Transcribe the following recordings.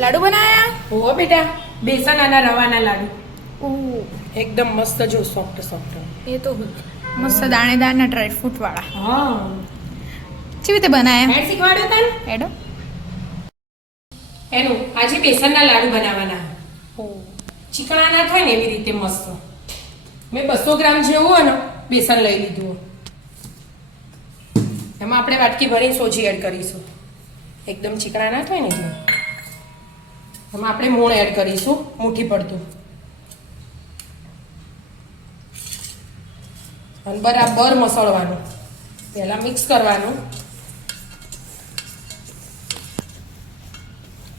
લાડુ બનાયા? ઓ બેટા, બેસન અને રવાના લાડુ ઓહ, એકદમ મસ્ત જો સોફ્ટ સોફ્ટ. એ તો મસ્ત દાણેદારના ડ્રાય ફ્રૂટ વાળા. હા, કેવી રીતે બનાયા? એડ શીખવાડ્યો તને એડો. એનું આજે બેસનના લાડુ બનાવવાના. ઓહ, ચીકણા ના થાય ને એવી રીતે મસ્ત. મેં 200 ગ્રામ જેવું હોય ને બેસન લઈ લીધું. એમાં આપણે વાટકી ભરીને સોજી એડ કરીશું. એકદમ ચીકણા ના થાય ને એટલે એમાં આપણે મૂળ એડ કરીશું, મુઠ્ઠી પડતું. અને બરાબર મસળવાનું. પહેલા મિક્સ કરવાનું.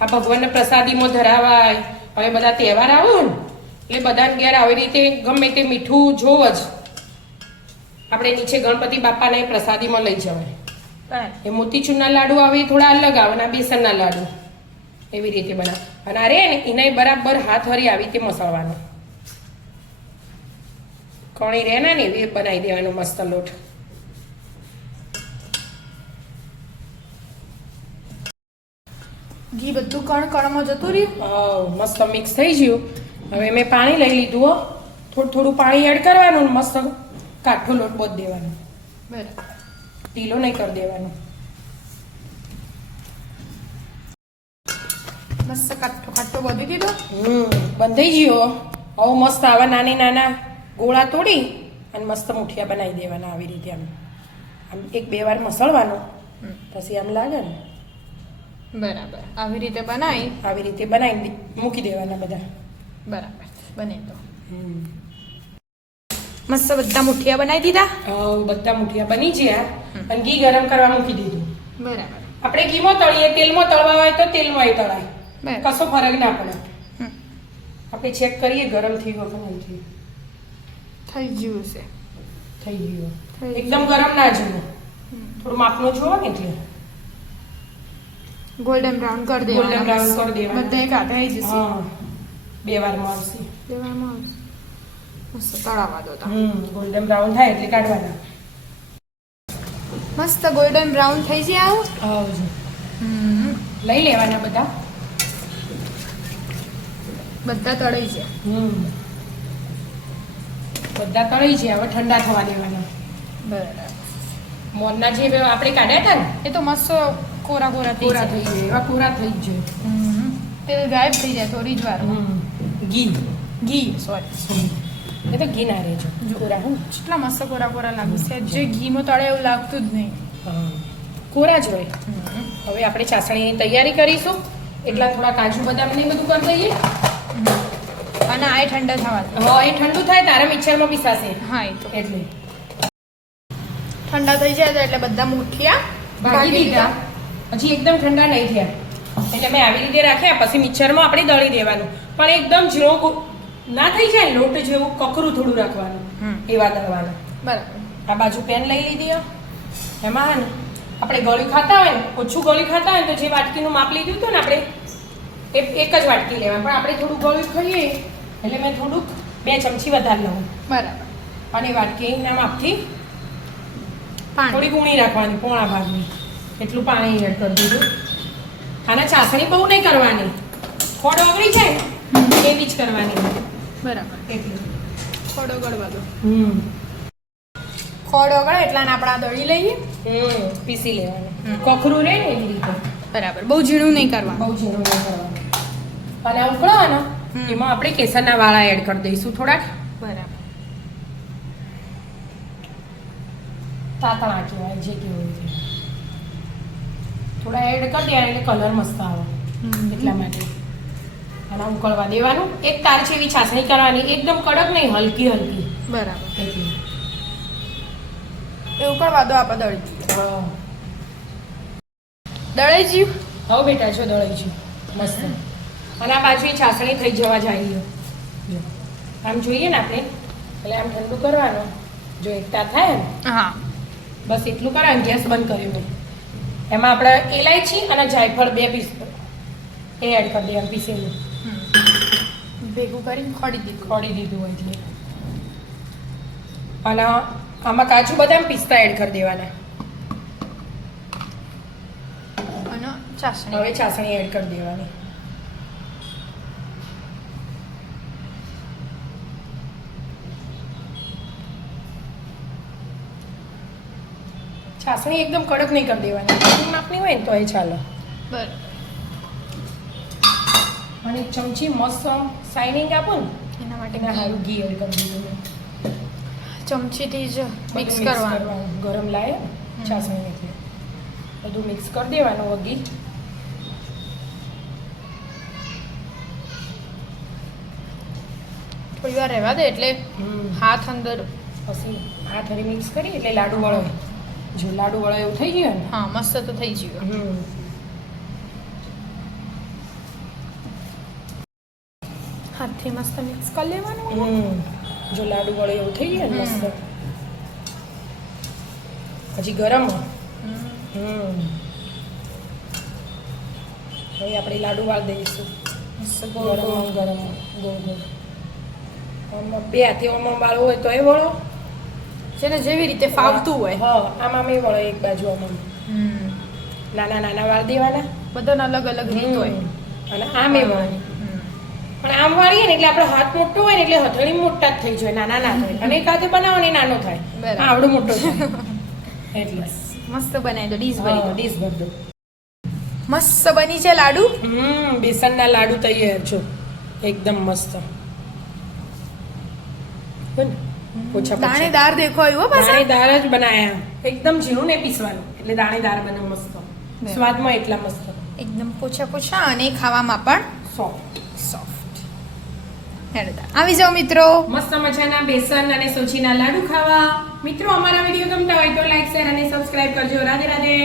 આ ભગવાનને પ્રસાદીમાં ધરાવાય. હવે બધા તહેવાર આવે ને એટલે બધાને ઘેર આવી રીતે ગમે તે મીઠું જોવ જ આપણે નીચે ગણપતિ બાપાને પ્રસાદીમાં લઈ જવાય. એ મોતીચૂરના લાડુ આવે એ થોડા અલગ આવે, અને બેસનના લાડુ એવી રીતે બનાવે. અને અરે ને એને બરાબર હાથ હરી આવી રીતે મસળવાનો. કણી રહે ને એવી બનાવી દેવાનો મસ્ત લોટ. ઘી બધું કણમાં જતું રહ્યું. મસ્ત મિક્સ થઈ ગયું. હવે મેં પાણી લઈ લીધું હો. થોડું થોડું પાણી એડ કરવાનું ને મસ્ત કાઠો લોટ બોધ દેવાનો. બરાબર. ઢીલો નહીં કરી દેવાનો. મસ્ત કાઠો કાઠો બધું કીધું. બંધાઈ ગયો. હવે મસ્ત આવા નાની નાના ગોળા તોડી અને મસ્ત મુઠિયા બનાવી દેવાના આવી રીતે. આમ આમ 1-2 વાર મસળવાનું, પછી આમ લાગે ને બરાબર. આવી રીતે બનાવી મૂકી દેવાના બધા. બરાબર બને તો મસ્ત બધા મુઠિયા બનાવી દીધા. બધા મુઠિયા બની ગયા અને ઘી ગરમ કરવા મૂકી દીધું. બરાબર. આપણે ઘીમાં તળીએ, તેલમાં તળવા હોય તો તેલમાં તળાય, કશો ફરક ના પડે. આપણે ચેક કરીએ ગરમ થઈ ગયો કે નહીં થયું. થઈ ગયું છે. થઈ ગયું. એકદમ ગરમ ના જુઓ, થોડું માપનું જુઓ ને એટલે ગોલ્ડન બ્રાઉન કરી દેવાના. બધા કાઢાઈ જશે. 2 વારમાં આવશે. મસ્ત તળાવા દો. ગોલ્ડન બ્રાઉન થાય એટલે કાઢવાના. મસ્ત ગોલ્ડન બ્રાઉન થઈ જાય આવું. લઈ લેવાના બધા. બધા તળાઈ છે. બધા તળાઈ છે. હવે ઠંડા થવા દેવાના. બરાબર. મોરના જે આપણે કાઢ્યા હતા ને એ તો મસ્ત કોરા કોરા થઈ જાય. એવા કોરા થઈ જ જાય. તેલ ગાયબ થઈ જાય થોડી જ વાર. ઘી સોરી એ તો ઘી ના રહેજો. કોરા કેટલા મસ્ત કોરા કોરા લાગે છે. જે ઘીમાં તળે એવું લાગતું જ નહીં. કોરા જ હોય. હવે આપણે ચાસણીની તૈયારી કરીશું. એટલા થોડા કાજુ બદામ ને બધું કરી દઈએ. અને આ ઠંડા થવા દે. હા, એ ઠંડુ થાય તારે મિક્સરમાં પીસાશે. હા, એ તો એટલે ઠંડા થઈ જાય એટલે બધા મુઠિયા ભાગી દીધા. હજી એકદમ ઠંડા નહીં થયા એટલે મેં આવી રીતે રાખ્યા. પછી મિક્સરમાં આપણે દળી દેવાનું. પણ એકદમ ઝીણો ના થઈ જાય, લોટ જેવું કકરું થોડું રાખવાનું, એવા દળવાનું. બરાબર. આ બાજુ પેન લઈ લીધી. એમાં ને આપણે ગળ્યું ખાતા હોય ને, ઓછું ગળ્યું ખાતા હોય ને તો જે વાટકીનું માપ લીધું હતું ને આપણે એક જ વાટકી લેવા. પણ આપણે થોડું ગળ્યું ખાઈએ એટલે મેં થોડુંક 2 ચમચી વધારે લઉં. બરાબર. અને વાટકીના માપથી થોડી ઊણી રાખવાની, પોણા ભાગની એટલું પાણી એડ કરી દીધું. આના ચાસણી બહુ નહીં કરવાની, ખોડ ઓગળી જાય એવી જ કરવાની. બરાબર. એટલું ખોડ ઓગળવા દો. ખોડ ઓગળે એટલાને આપણે આ દળી લઈએ. પીસી લેવાનું. કખરું રહે ને એવી રીતે. બરાબર. બહુ ઝીણું નહીં કરવાનું. બહુ ઝીણું નહીં કરવાનું. અને આ ઉકળવાનો એમાં આપણે કેસરના વાળા એડ કરી દઈશું થોડાક. બરાબર. તાતણા કહેવાય જે કહેવાય છે. થોડા એડ કરી દે એટલે કલર મસ્ત આવે એટલા માટે. અને ઉકળવા દેવાનું. એક તાર જેવી છાસણી કરવાની, એકદમ કડક નહીં, હલકી હલકી. બરાબર. એટલે એ ઉકળવા દો. આપણે દળી દળાઈ જ્યું. હવે બેટા જો દળાઈ છે મસ્ત. અને આ બાજુ છાસણી થઈ જવા જાય. આમ જોઈએ ને આપણે એટલે આમ ઠંડુ કરવાનું. જો એકતા થાય ને હા બસ એટલું કરવાનું. ગેસ બંધ કર્યો મેં. એમાં આપણે એલાયચી અને જાયફળ 2 પીસ એ એડ કરી દેવાનું પીસેલું. ભેગું કરીને ખોડી દીધું હોય એટલે. અને આમાં કાજુ બદામ પિસ્તા એડ કરી દેવાના. અને ચાસણી હવે ચાસણી એડ કરી દેવાની. છાસણી એકદમ કડક નહીં કરી દેવાની, થોડી માપની હોય ને તો એ ચાલે. બરાબર. અને એક ચમચી મસ્ત શાઇનિંગ આપો ને એના માટે એના સારું ઘી એડ કરી દીધું મેં. ચમચીથી જ મિક્સ બધું કરવાનું. ગરમ લાવે છાસણી એટલે બધું મિક્સ કરી દેવાનું વગી. થોડી વાર રહેવા દે એટલે હાથ અંદર. પછી આ થોડી મિક્સ કરી એટલે લાડુ વળે. જો લાડુ વળે એવું થઈ ગયું ને. હા મસ્ત તો થઈ ગયું. હાથથી મસ્ત મિક્સ કરી લેવાનું. જો લાડુ વળે એવું થઈ ગયું ને મસ્ત. હજી ગરમ. હવે આપણે લાડુ વાળ દઈશું. મસ્ત ગરમ ગરમ ગોળ ગોળ. બે હાથે ઓમ વાળો હોય તો એ વળો. જેને જેવી રીતે ફાવતું હોય. હા આમાં મેં વળો એક બાજુ આમ નાના નાના વાળ દેવાના. બધાને અલગ અલગ રીત હોય. અને આમ એ વળે. પણ આમ વાળીએ ને એટલે આપણો હાથ મોટો હોય ને એટલે હથેળી મોટા જ થઈ જાય, નાના ના થાય. અને એક હાથે બનાવો ને નાનો થાય. બરાબર. આવડો મોટો થાય એટલે મસ્ત બનાવી દો. ડીશ ભરી દો. ડીશ ભરી દો. મસ્ત બની છે લાડુ. બેસનના લાડુ તૈયાર છો એકદમ મસ્ત. પોછા દાણેદાર દેખો આવ્યો પાછા. દાણેદાર જ બનાયા. એકદમ ઝીણું ને પીસવાનું એટલે દાણેદાર બને મસ્ત. સ્વાદમાં એટલા મસ્ત. એકદમ પોછા પોછા અને ખાવામાં પણ સોફ્ટ. આવી જાઓ મિત્રો. મસ્ત મજાના બેસન અને સોજીના લાડુ ખાવા. મિત્રો અમારા વિડીયો ગમતા હોય તો લાઈક શેર અને સબસ્ક્રાઇબ કરજો. રાધે રાધે.